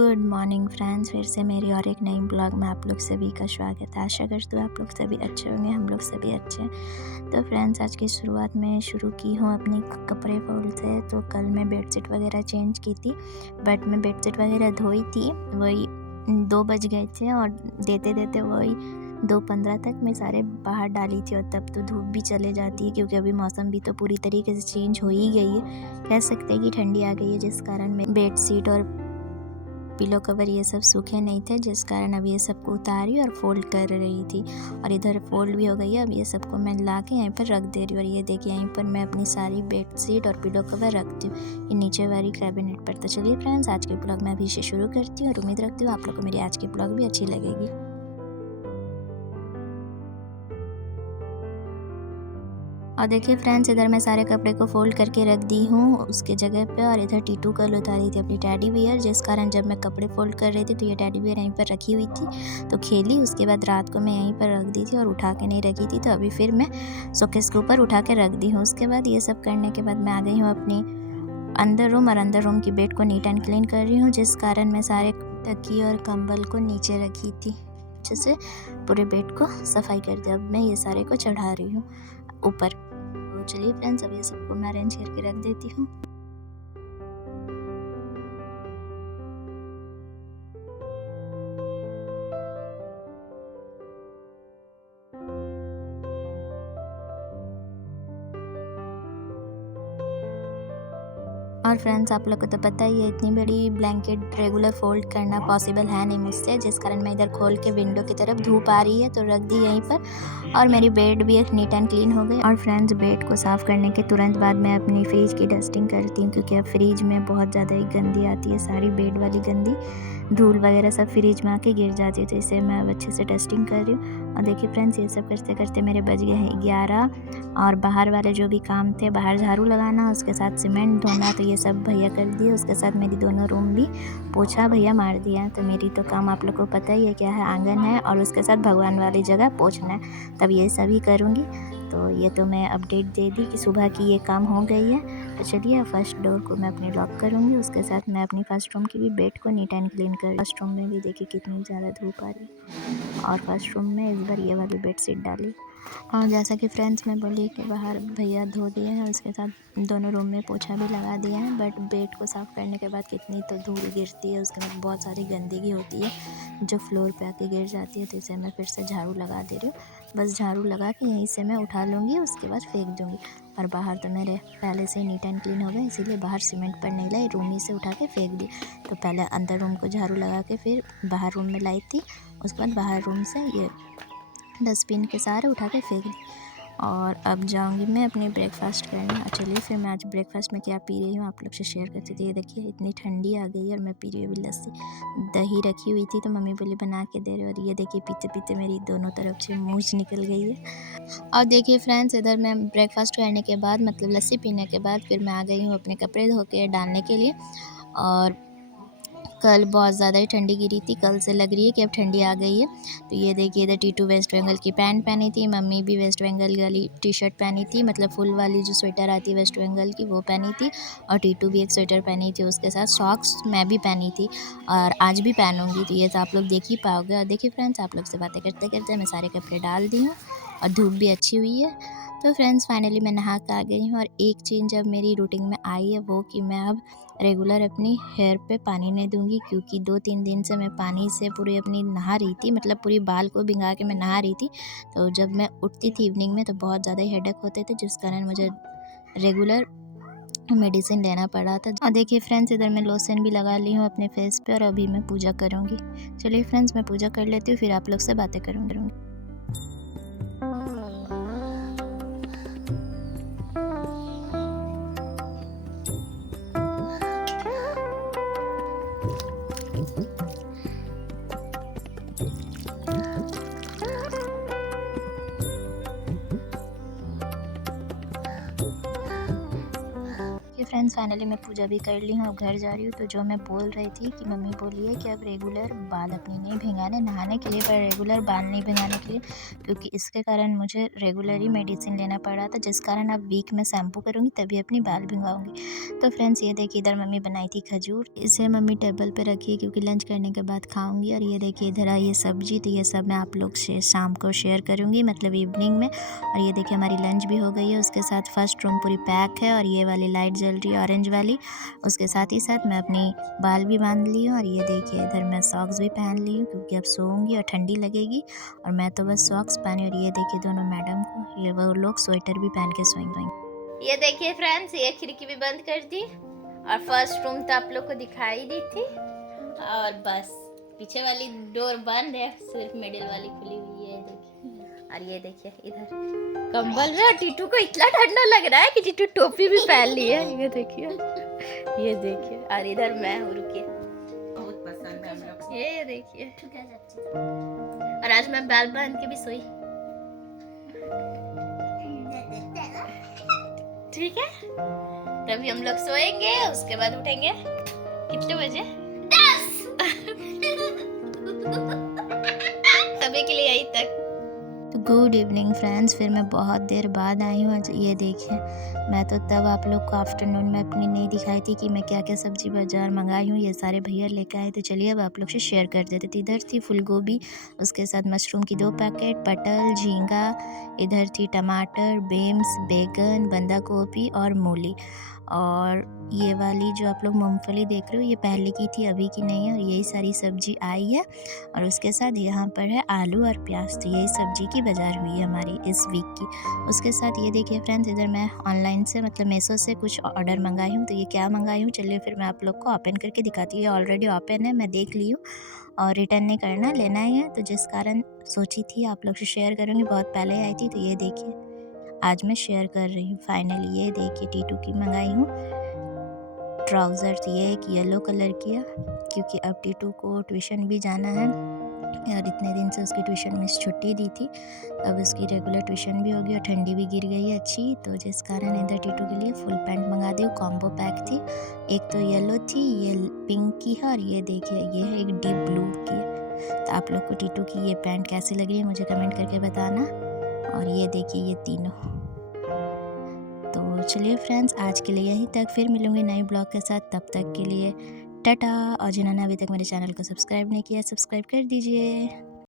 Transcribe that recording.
Good morning friends, फिर से मेरी और एक नई ब्लॉग में आप लोग सभी का स्वागत है। आशा करती हूँ आप लोग सभी अच्छे होंगे, हम लोग सभी अच्छे हैं। तो फ्रेंड्स, आज की शुरुआत में शुरू की हूँ अपनी कपड़े फोल्ड से। तो कल मैं बेडशीट वगैरह चेंज की थी, बट मैं बेडशीट वगैरह धोई थी, वही 2 बज गए थे और देते देते वही 2:15 तक मैं सारे बाहर डाली थी। और तब तो धूप भी चले जाती है, क्योंकि अभी मौसम भी तो पूरी तरीके से चेंज हो ही गई है। कह सकते हैं कि ठंडी आ गई है, जिस कारण मैं बेडशीट और पिलो कवर ये सब सूखे नहीं थे, जिस कारण अब ये सबको उतारी और फोल्ड कर रही थी। और इधर फोल्ड भी हो गई है। अब ये सबको मैं ला के यहीं पर रख दे रही हूँ। और ये देखिए, यहीं पर मैं अपनी सारी बेडशीट और पिलो कवर रखती हूँ, ये नीचे वाली कैबिनेट पर। तो चलिए फ्रेंड्स, आज के ब्लॉग मैं अभी से शुरू करती हूँ और उम्मीद रखती हूँ आप लोग को मेरी आज की ब्लॉग भी अच्छी लगेगी। और देखिए फ्रेंड्स, इधर मैं सारे कपड़े को फोल्ड करके रख दी हूँ उसके जगह पे। और इधर टीटू कल उतारी थी अपनी टेडी बियर, जिस कारण जब मैं कपड़े फोल्ड कर रही थी तो ये टेडी बियर यहीं पर रखी हुई थी, तो खेली। उसके बाद रात को मैं यहीं पर रख दी थी और उठा के नहीं रखी थी, तो अभी फिर मैं शोकेस के ऊपर उठा के रख दी हूँ। उसके बाद ये सब करने के बाद मैं आ गई हूँ अपनी अंदर रूम, और अंदर रूम की बेड को नीट एंड क्लीन कर रही हूँ, जिस कारण मैं सारे तकिए और कंबल को नीचे रखी थी। अच्छे से पूरे बेड को सफाई कर दिया। अब मैं ये सारे को चढ़ा रही हूँ ऊपर। तो चलिए फ्रेंड्स, अब ये सबको मैं अरेंज करके रख देती हूँ। और फ्रेंड्स, आप लोग को तो पता ही है, इतनी बड़ी ब्लैंकेट रेगुलर फोल्ड करना पॉसिबल है नहीं मुझसे, जिस कारण मैं इधर खोल के विंडो की तरफ धूप आ रही है तो रख दी यहीं पर। और मेरी बेड भी एक नीट एंड क्लीन हो गई। और फ्रेंड्स, बेड को साफ़ करने के तुरंत बाद मैं अपनी फ्रिज की डस्टिंग करती हूँ, क्योंकि अब फ्रिज में बहुत ज़्यादा ही गंदी आती है, सारी बेड वाली गंदी धूल वगैरह सब फ्रिज में आके गिर जाती है, तो इसे मैं अब अच्छे से डस्टिंग कर रही हूँ। और देखिए फ्रेंड्स, ये सब करते करते मेरे बज गए हैं 11। और बाहर वाले जो भी काम थे, बाहर झाड़ू लगाना, उसके साथ सीमेंट धोना, तो ये सब भैया कर दिए। उसके साथ मेरी दोनों रूम भी पोछा भैया मार दिया। तो मेरी तो काम आप लोग को पता ही है क्या है, आंगन है और उसके साथ भगवान वाली जगह पोछना है, तब ये सभी करूँगी। तो ये तो मैं अपडेट दे दी कि सुबह की ये काम हो गई है। तो चलिए, फर्स्ट डोर को मैं अपनी लॉक करूँगी। उसके साथ मैं अपनी फर्स्ट रूम की भी बेड को नीट एंड क्लीन कर। फर्स्ट रूम में भी देखिए कितनी ज़्यादा धूप आ रही है, और फर्स्ट रूम में इस बार ये वाली बेडशीट डाली। और जैसा कि फ्रेंड्स मैं बोली कि बाहर भैया धो दिए हैं, उसके साथ दोनों रूम में पोछा भी लगा दिया है। बट बेड को साफ़ करने के बाद कितनी तो धूल गिरती है, उसके बाद बहुत सारी गंदगी होती है जो फ्लोर पे आके गिर जाती है, तो इसे मैं फिर से झाड़ू लगा दे रही हूँ। बस झाड़ू लगा के यहीं से मैं उठा लूँगी, उसके बाद फेंक दूँगी। और बाहर तो मेरे पहले से नीट एंड क्लीन हो गए, इसीलिए बाहर सीमेंट पर नहीं लाई, रूम ही से उठा के फेंक दी। तो पहले अंदर रूम को झाड़ू लगा के फिर बाहर रूम में लाई थी, उसके बाद बाहर रूम से ये डस्टबिन के सहारे उठा के फेंक दी। और अब जाऊंगी मैं अपने ब्रेकफास्ट करने। चलिए फिर मैं आज ब्रेकफास्ट में क्या पी रही हूँ आप लोग से शेयर करती थी। ये देखिए, इतनी ठंडी आ गई है और मैं पी रही हूँ अभी लस्सी। दही रखी हुई थी तो मम्मी बोली बना के दे रहे, और ये देखिए पीते पीते मेरी दोनों तरफ से मूंछ निकल गई है। और देखिए फ्रेंड्स, इधर मैं ब्रेकफास्ट करने के बाद, मतलब लस्सी पीने के बाद, फिर मैं आ गई हूँ अपने कपड़े धो के डालने के लिए। और कल बहुत ज़्यादा ही ठंडी गिरी थी, कल से लग रही है कि अब ठंडी आ गई है। तो ये देखिए, इधर टीटू वेस्ट बंगाल की पैंट पहनी थी, मम्मी भी वेस्ट बंगाल वाली टी शर्ट पहनी थी, मतलब फुल वाली जो स्वेटर आती है वेस्ट बंगाल की, वो पहनी थी। और टीटू भी एक स्वेटर पहनी थी, उसके साथ सॉक्स मैं भी पहनी थी, और आज भी पहनूंगी। तो ये तो आप लोग देख ही पाओगे। और देखिए फ्रेंड्स, आप लोग से बातें करते करते मैं सारे कपड़े डाल दी हूँ, और धूप भी अच्छी हुई है। तो फ्रेंड्स, फाइनली मैं नहा के आ गई हूँ। और एक चीज़ जब मेरी रूटीन में आई है, वो कि मैं अब रेगुलर अपनी हेयर पे पानी नहीं दूंगी, क्योंकि 2-3 दिन से मैं पानी से पूरी अपनी नहा रही थी, मतलब पूरी बाल को भिंगा के मैं नहा रही थी। तो जब मैं उठती थी इवनिंग में तो बहुत ज़्यादा हेडेक होते थे, जिस कारण मुझे रेगुलर मेडिसिन लेना पड़ा था। और देखिए फ्रेंड्स, इधर मैं लोशन भी लगा ली हूँ अपने फेस पे, और अभी मैं पूजा करूँगी। चलिए फ्रेंड्स, मैं पूजा कर लेती हूँ, फिर आप लोग से बातें करूँगी। फ्रेंड्स फाइनली मैं पूजा भी कर ली हूँ, अब घर जा रही हूँ। तो जो मैं बोल रही थी कि मम्मी बोली है कि अब रेगुलर बाल अपने नहीं भिंगाने, नहाने के लिए, पर रेगुलर बाल नहीं भिंगाने के लिए, क्योंकि इसके कारण मुझे रेगुलर ही मेडिसिन लेना पड़ रहा था, जिस कारण अब वीक में शैम्पू करूँगी तभी अपनी बाल भिंगाऊँगी। तो फ्रेंड्स ये देखिए इधर मम्मी बनाई थी खजूर, इसे मम्मी टेबल पर रखी है क्योंकि लंच करने के बाद खाऊँगी। और ये देखिए इधर आई है सब्जी, तो ये सब मैं आप लोग से शाम को शेयर करूँगी, मतलब इवनिंग में। और ये देखिए हमारी लंच भी हो गई है, उसके साथ फर्स्ट रूम पूरी पैक है और ये वाली लाइट जल रही है ऑरेंज वाली। उसके साथ ही साथ मैं अपनी बाल भी बांध ली हूँ। और ये देखिए इधर मैं सॉक्स भी पहन ली हूँ क्योंकि अब सोऊंगी और ठंडी लगेगी, और मैं तो बस सॉक्स पहनी। और ये देखिए दोनों मैडम को, ये वो लोग स्वेटर भी पहन के सोएंगे। ये देखिए फ्रेंड्स, ये खिड़की भी बंद कर दी और फर्स्ट रूम तो आप लोग को दिखाई दी थी, और बस पीछे वाली डोर बंद है, सिर्फ मिडिल वाली खुली हुई है। देखिए, और ये देखिए इधर कंबल में टीटू को इतना ठंडा लग रहा है कि टीटू टोपी भी पहन ली है। ये देखिए, ये देखिए, और इधर मैं हूँ, रुकिए, बहुत पसंद है हम लोग। ये देखिए, और आज मैं बाल बांध के भी सोई, ठीक है। तभी हम लोग सोएंगे, उसके बाद उठेंगे कितने बजे? 10। सभी के लिए यही तक। तो गुड इवनिंग फ्रेंड्स, फिर मैं बहुत देर बाद आई हूँ। ये देखिए, मैं तो तब आप लोग को आफ्टरनून में अपनी नहीं दिखाई थी कि मैं क्या क्या सब्जी बाजार मंगाई हूँ, ये सारे भैया लेकर आए। तो चलिए अब आप लोग से शेयर कर देते थे। इधर थी फूल गोभी, उसके साथ मशरूम की 2 पैकेट, पटल, झींगा, इधर थी टमाटर, बीन्स, बैगन, बंदा गोभी और मूली। और ये वाली जो आप लोग मूंगफली देख रहे हो, ये पहले की थी, अभी की नहीं है, और यही सारी सब्जी आई है। और उसके साथ यहाँ पर है आलू और प्याज। तो यही सब्जी की बाज़ार हुई है हमारी इस वीक की। उसके साथ ये देखिए फ्रेंड्स, इधर मैं ऑनलाइन से मतलब मीशो से कुछ ऑर्डर मंगाई हूँ। तो ये क्या मंगाई हूँ, चलिए फिर मैं आप लोग को ओपन करके दिखाती हूँ। ये ऑलरेडी ओपन है, मैं देख ली हूँ, और रिटर्न नहीं करना, लेना ही है। तो जिस कारण सोची थी आप लोग से शेयर करूँगी, बहुत पहले आई थी। तो ये देखिए आज मैं शेयर कर रही हूँ फाइनली। ये देखिए टीटू की मंगाई हूँ ट्राउज़र। तो ये एक येलो कलर की है क्योंकि अब टीटू को ट्यूशन भी जाना है, और इतने दिन से उसकी ट्यूशन मिस छुट्टी दी थी, अब उसकी रेगुलर ट्यूशन भी होगी और ठंडी भी गिर गई है अच्छी। तो जिस कारण इधर टीटू के लिए फुल पैंट मंगा दी, कॉम्बो पैक थी। एक तो येलो थी, ये पिंक की है, और ये देखिए ये है एक डीप ब्लू की है। तो आप लोग को टीटू की ये पैंट कैसी लग रही है मुझे कमेंट करके बताना। और ये देखिए ये तीनों। तो चलिए फ्रेंड्स, आज के लिए यहीं तक, फिर मिलूंगी नए ब्लॉग के साथ, तब तक के लिए टाटा। और जिन्होंने अभी तक मेरे चैनल को सब्सक्राइब नहीं किया, सब्सक्राइब कर दीजिए।